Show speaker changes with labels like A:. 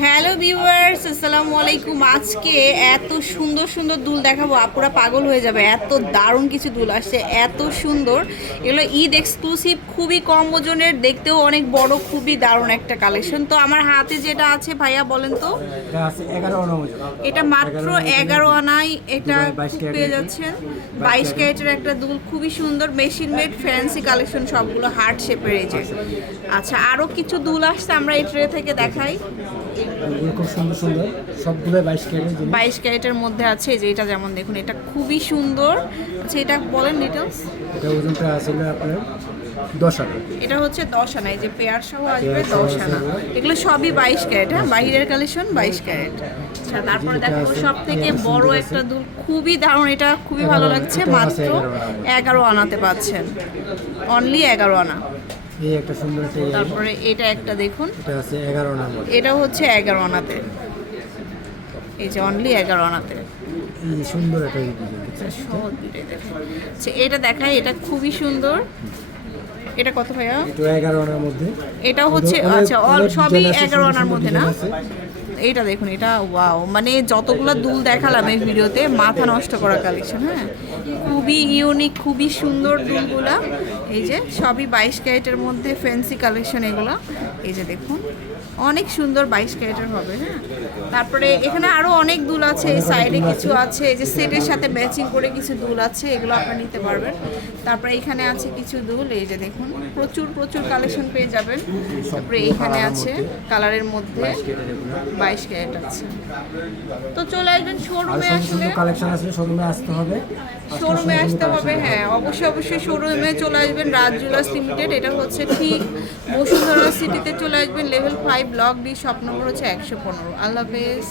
A: Hello viewers আসসালামু আলাইকুম। আজকে এত সুন্দর সুন্দর দুল দেখাবো। আপুরা পাগল হয়ে যাবে। এত দারুণ কিছু দুল আসছে। এত সুন্দর। এগুলো ঈদ এক্সক্লুসিভ খুবই কম ওজনের দেখতেও অনেক বড় খুবই দারুণ একটা কালেকশন তো আমার হাতে যেটা আছে ভাইয়া বলেন তো।
B: এটা
A: মাত্র এগারো আনাই এটা পেয়ে যাচ্ছেন। বাইশ ক্যারেটের একটা দুল খুবই সুন্দর। মেশিন মেড ফ্যান্সি কালেকশন সবগুলো হার্ট শেপের এই যে। আচ্ছা আরও কিছু দুল আসছে আমরা এই ট্রে থেকে দেখাই।
B: খুব সুন্দর সুন্দর সবগুলো বাইশ ক্যারেট
A: বাইশ ক্যারেটের মধ্যে আছে যে এটা যেমন দেখুন এটা খুবই সুন্দর। আচ্ছা এটা বলেন ডিটেলস
B: এটা ওজনটা আসলে আপনার দশ আনা।
A: এটা হচ্ছে দশ আনা এই যে পেয়ার সহ আসবে দশ আনা। এগুলো। সবই বাইশ ক্যারেট হ্যাঁ? বাইরের কালেকশন বাইশ ক্যারেট। আচ্ছা তারপরে দেখো সব থেকে বড় একটা। দুল খুবই দারুণ এটা খুবই ভালো লাগছে মাত্র
B: এগারো
A: এগারো আনাতে পাচ্ছেন। অনলি এগারো আনা।
B: এই একটা সুন্দর একটা।
A: তারপরে এটা একটা দেখুন
B: এটা আছে
A: এটা হচ্ছে এগারো আনাতে এই যে অনলি এগারো আনাতে
B: এই সুন্দর একটা?
A: সহজ দেখেন। আচ্ছা এটা দেখায় এটা খুবই সুন্দর এটা কত ভাইয়া
B: এটা এগারো আনার মধ্যে
A: এটা হচ্ছে আচ্ছা অল সবই
B: design আছে,
A: এগারো
B: সুন্দর
A: আনার মধ্যে না। এইটা দেখুন, এটা ওয়াও মানে যতগুলো দুল দেখালাম এই ভিডিওতে, মাথা নষ্ট করা কালেকশন হ্যাঁ? খুবই ইউনিক খুবই সুন্দর দুলগুলা। এই যে, সবই বাইশ ক্যারেটের মধ্যে ফ্যান্সি কালেকশন এগুলো। এই যে দেখুন, অনেক সুন্দর বাইশ ক্যারেটের হবে হ্যাঁ? তারপরে এখানে আরও অনেক দুল আছে, এই সাইডে কিছু আছে, এই যে সেটের সাথে ম্যাচিং করে কিছু দুল আছে, এগুলো আপনারা নিতে পারবেন। তারপরে এখানে আছে কিছু দুল, এই যে দেখুন, প্রচুর প্রচুর কালেকশন পেয়ে যাবেন। তারপরে এখানে আছে কালারের মধ্যে বাইশ ক্যারেট আছে। তো চলে আসবেন শোরুমে আসলে।
B: কালেকশন আছে শোরুমে আসতে হবে।
A: শোরুমে আসতে হবে হ্যাঁ অবশ্যই অবশ্যই শোরুমে চলে আসবেন রাজ জুয়েলার্স লিমিটেড এটা হচ্ছে ঠিক বসুন্ধরা সিটিতে চলে আসবেন level five block D shop number হচ্ছে একশো পনেরো। আল্লাহ হাফেজ।